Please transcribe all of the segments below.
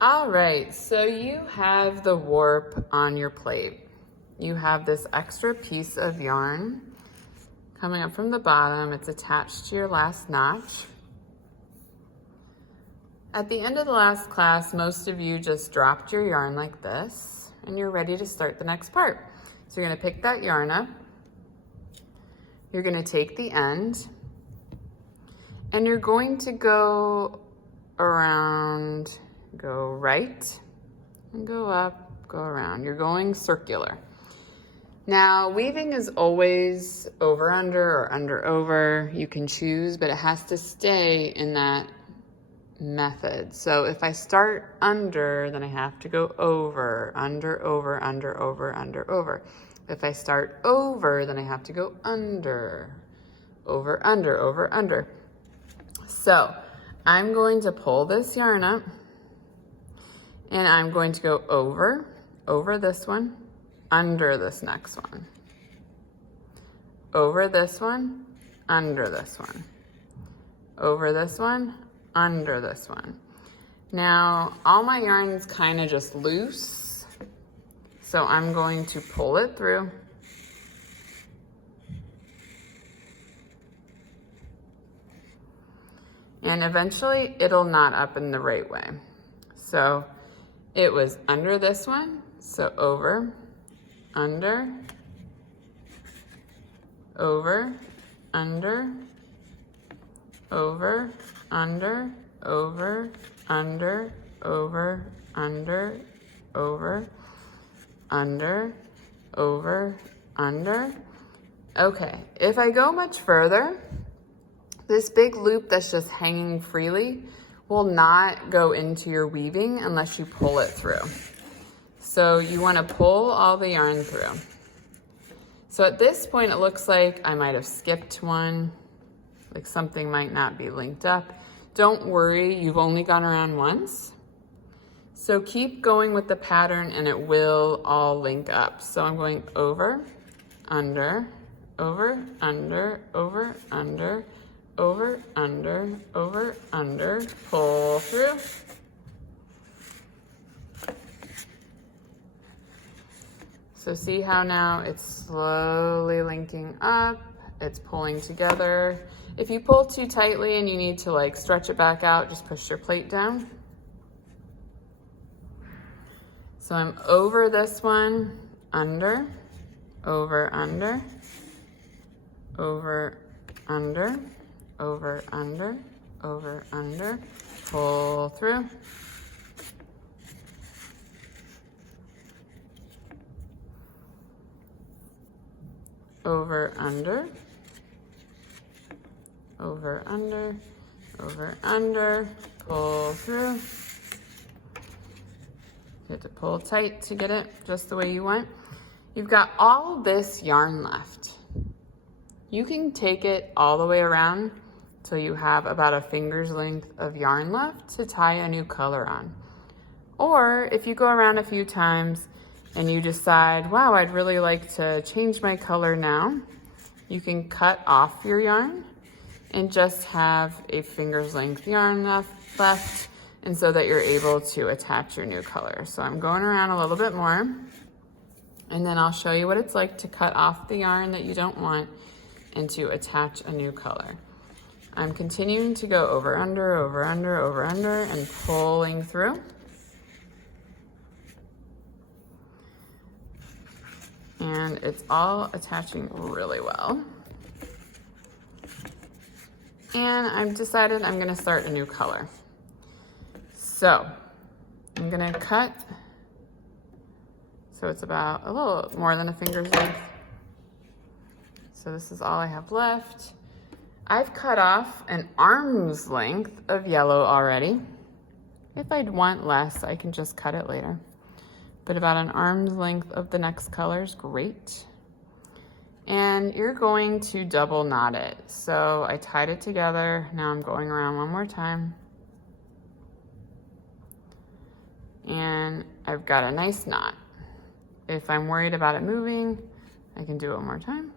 All right, so you have the warp on your plate. You have this extra piece of yarn coming up from the bottom. It's attached to your last notch. At the end of the last class, most of you just dropped your yarn like this, and you're ready to start the next part. So you're gonna pick that yarn up. You're gonna take the end, and you're going to go around, go right, and go up, go around. You're going circular. Now, weaving is always over, under, or under, over. You can choose, but it has to stay in that method. So if I start under, then I have to go over, under, over, under, over, under, over. If I start over, then I have to go under, over, under, over, under. So I'm going to pull this yarn up, and I'm going to go over, over this one, under this next one, over this one, under this one, over this one, under this one. Now, all my yarn's kind of just loose, so I'm going to pull it through. And eventually it'll knot up in the right way. So it was under this one, so over, under, over, under, over, under, over, under, over, under, over, under, over, under. Okay, if I go much further, this big loop that's just hanging freely will not go into your weaving unless you pull it through. So you want to pull all the yarn through. So at this point, it looks like I might have skipped one, like something might not be linked up. Don't worry, you've only gone around once. So keep going with the pattern and it will all link up. So I'm going over, under, over, under, over, under, over, under, over, under, pull through. So see how now it's slowly linking up, it's pulling together. If you pull too tightly and you need to like stretch it back out, just push your plate down. So I'm over this one, under, over, under, over, under, over, under, over, under, pull through. Over, under, over, under, over, under, pull through. You have to pull tight to get it just the way you want. You've got all this yarn left. You can take it all the way around till you have about a finger's length of yarn left to tie a new color on. Or if you go around a few times and you decide, wow, I'd really like to change my color now, you can cut off your yarn and just have a finger's length yarn left, and so that you're able to attach your new color. So I'm going around a little bit more, and then I'll show you what it's like to cut off the yarn that you don't want and to attach a new color. I'm continuing to go over, under, over, under, over, under, and pulling through. And it's all attaching really well. And I've decided I'm gonna start a new color. So I'm gonna cut, so it's about a little more than a finger's length. So this is all I have left. I've cut off an arm's length of yellow already. If I'd want less, I can just cut it later. But about an arm's length of the next color is great. And you're going to double knot it. So I tied it together. Now I'm going around one more time. And I've got a nice knot. If I'm worried about it moving, I can do it one more time.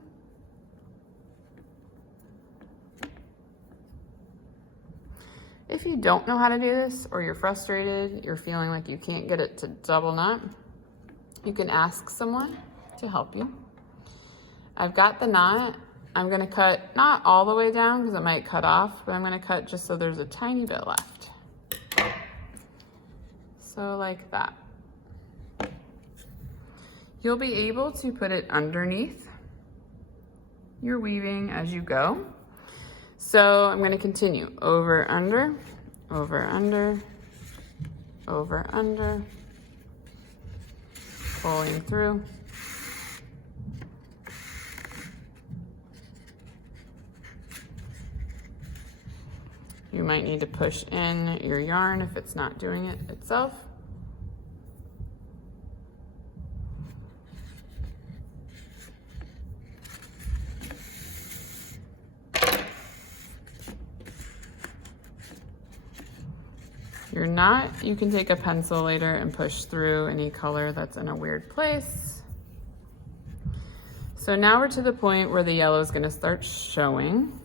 If you don't know how to do this, or you're frustrated, you're feeling like you can't get it to double knot, you can ask someone to help you. I've got the knot. I'm gonna cut not all the way down because it might cut off, but I'm gonna cut just so there's a tiny bit left. So like that. You'll be able to put it underneath your weaving as you go. So I'm gonna continue over, under, over, under, over, under, pulling through. You might need to push in your yarn if it's not doing it itself. Your knot, you can take a pencil later and push through any color that's in a weird place. So now we're to the point where the yellow is going to start showing.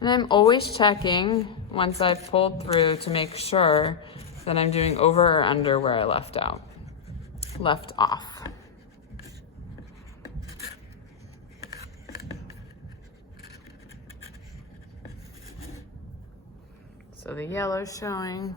And I'm always checking once I've pulled through to make sure that I'm doing over or under where I left off. So the yellow's showing.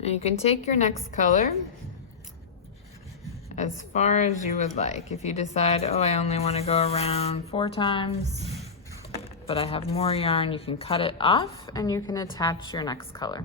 And you can take your next color as far as you would like. If you decide, oh, I only want to go around 4 times, but I have more yarn, you can cut it off and you can attach your next color.